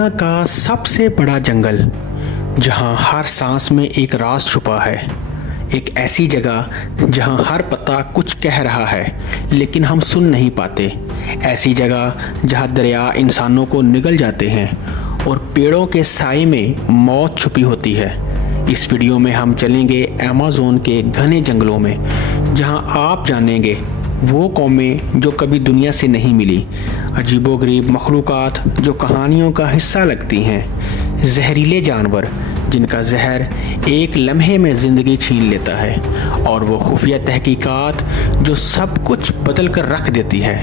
दुनिया का सबसे बड़ा जंगल, जहां हर सांस में एक राज छुपा है। एक ऐसी जगह जहां हर पत्ता कुछ कह रहा है लेकिन हम सुन नहीं पाते। ऐसी जगह जहां दरिया इंसानों को निगल जाते हैं और पेड़ों के साए में मौत छुपी होती है। इस वीडियो में हम चलेंगे अमेज़न के घने जंगलों में, जहां आप जानेंगे वो कौमें जो कभी दुनिया से नहीं मिली, अजीबोगरीब मखलूक़ात जो कहानियों का हिस्सा लगती हैं, जहरीले जानवर जिनका जहर एक लम्हे में ज़िंदगी छीन लेता है, और वो खुफिया तहकीकात जो सब कुछ बदल कर रख देती है।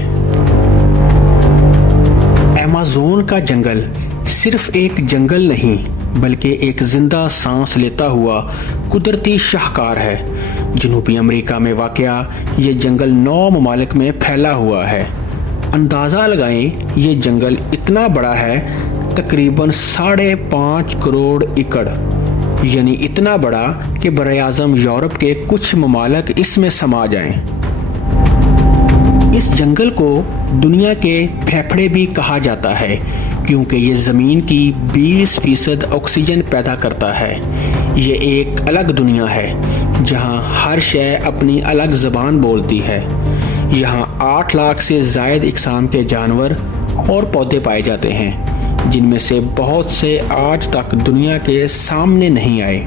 अमेज़न का जंगल सिर्फ एक जंगल नहीं बल्कि एक जिंदा सांस लेता हुआ कुदरती शाहकार है। जनूबी अमेरिका में वाक़या ये जंगल 9 ममालिक में फैला हुआ है। अंदाज़ा लगाएं, ये जंगल इतना बड़ा है, तकरीबन 5.5 करोड़ एकड़, यानी इतना बड़ा कि बरआज़म यूरोप के कुछ ममालिक इसमें समा जाएं। इस जंगल को दुनिया के फेफड़े भी कहा जाता है, क्योंकि ये ज़मीन की 20% ऑक्सीजन पैदा करता है। ये एक अलग दुनिया है जहाँ हर शय अपनी अलग ज़बान बोलती है। यहाँ 8 लाख से ज़ायद इक़साम के जानवर और पौधे पाए जाते हैं, जिनमें से बहुत से आज तक दुनिया के सामने नहीं आए।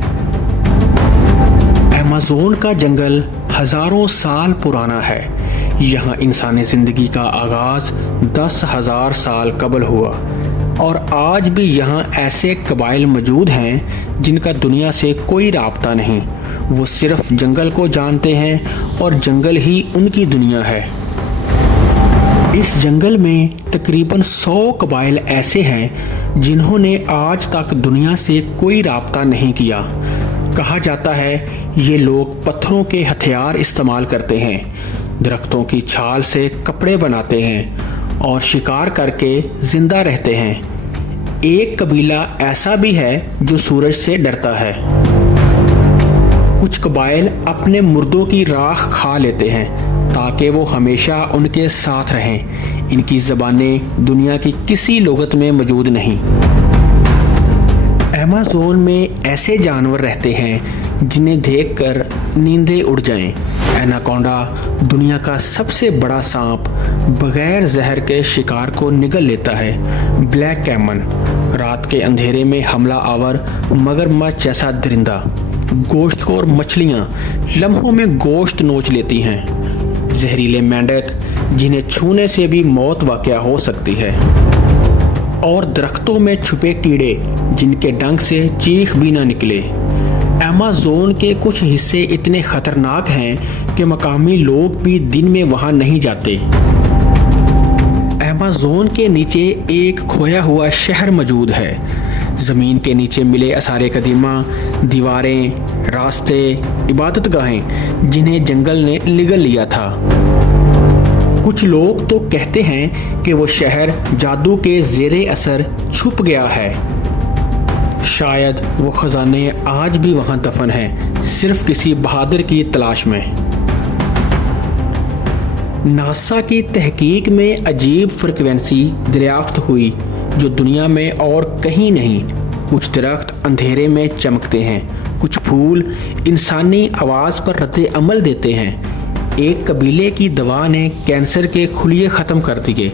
अमेज़न का जंगल हज़ारों साल पुराना है। यहाँ इंसानी ज़िंदगी का आगाज़ 10,000 साल कबल हुआ, और आज भी यहाँ ऐसे कबाइल मौजूद हैं जिनका दुनिया से कोई राब्ता नहीं। वो सिर्फ जंगल को जानते हैं और जंगल ही उनकी दुनिया है। इस जंगल में तकरीबन 100 कबाइल ऐसे हैं जिन्होंने आज तक दुनिया से कोई राब्ता नहीं किया। कहा जाता है ये लोग पत्थरों के हथियार इस्तेमाल करते हैं, दरख्तों की छाल से कपड़े बनाते हैं और शिकार करके जिंदा रहते हैं। एक कबीला ऐसा भी है जो सूरज से डरता है। कुछ कबाइल अपने मुर्दों की राख खा लेते हैं ताकि वो हमेशा उनके साथ रहें। इनकी ज़बानें दुनिया की किसी लुगत में मौजूद नहीं। अमेज़न में ऐसे जानवर रहते हैं जिन्हें देखकर नींदें उड़ जाएं। एनाकोंडा, दुनिया का सबसे बड़ा सांप, बगैर जहर के शिकार को निगल लेता है। ब्लैक कैमन, रात के अंधेरे में हमला आवर मगरमच्छ जैसा दरिंदा। गोश्तखोर मछलियाँ लम्हों में गोश्त नोच लेती हैं। जहरीले मेंढक, जिन्हें छूने से भी मौत वाक़या हो सकती है। और दरख्तों में छुपे कीड़े, जिनके डंक से चीख भी ना निकले। अमेज़न के कुछ हिस्से इतने ख़तरनाक हैं कि मकामी लोग भी दिन में वहाँ नहीं जाते। अमेज़न के नीचे एक खोया हुआ शहर मौजूद है। ज़मीन के नीचे मिले आसार कदीमा, दीवारें, रास्ते, इबादतगाहें जिन्हें जंगल ने निगल लिया था। कुछ लोग तो कहते हैं कि वो शहर जादू के ज़ेरे असर छुप गया है। शायद वो ख़जाने आज भी वहाँ दफन हैं, सिर्फ किसी बहादुर की तलाश में। नासा की तहकीक में अजीब फ्रिक्वेंसी दरियाफ्त हुई जो दुनिया में और कहीं नहीं। कुछ दरख्त अंधेरे में चमकते हैं, कुछ फूल इंसानी आवाज़ पर रद्द अमल देते हैं। एक कबीले की दवा ने कैंसर के खुलिये ख़त्म कर दिए।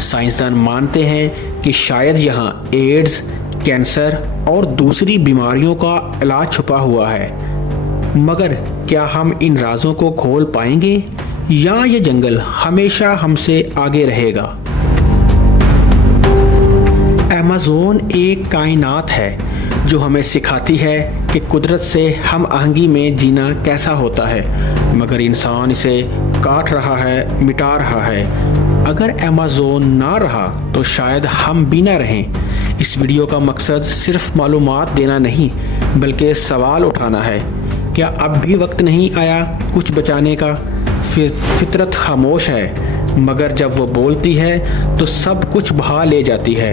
साइंसदान मानते हैं कि शायद यहाँ एड्स, कैंसर और दूसरी बीमारियों का इलाज छुपा हुआ है। मगर क्या हम इन राजों को खोल पाएंगे, या ये जंगल हमेशा हमसे आगे रहेगा? अमेज़न एक कायनात है जो हमें सिखाती है कि कुदरत से हम आहंगी में जीना कैसा होता है, मगर इंसान इसे काट रहा है, मिटा रहा है। अगर अमेज़न ना रहा तो शायद हम भी ना रहें। इस वीडियो का मकसद सिर्फ मालूमात देना नहीं बल्कि सवाल उठाना है। क्या अब भी वक्त नहीं आया कुछ बचाने का? फितरत खामोश है, मगर जब वो बोलती है तो सब कुछ बहा ले जाती है।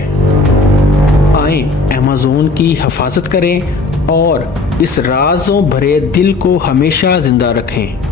आएं, अमेज़न की हिफाजत करें और इस राज़ों भरे दिल को हमेशा ज़िंदा रखें।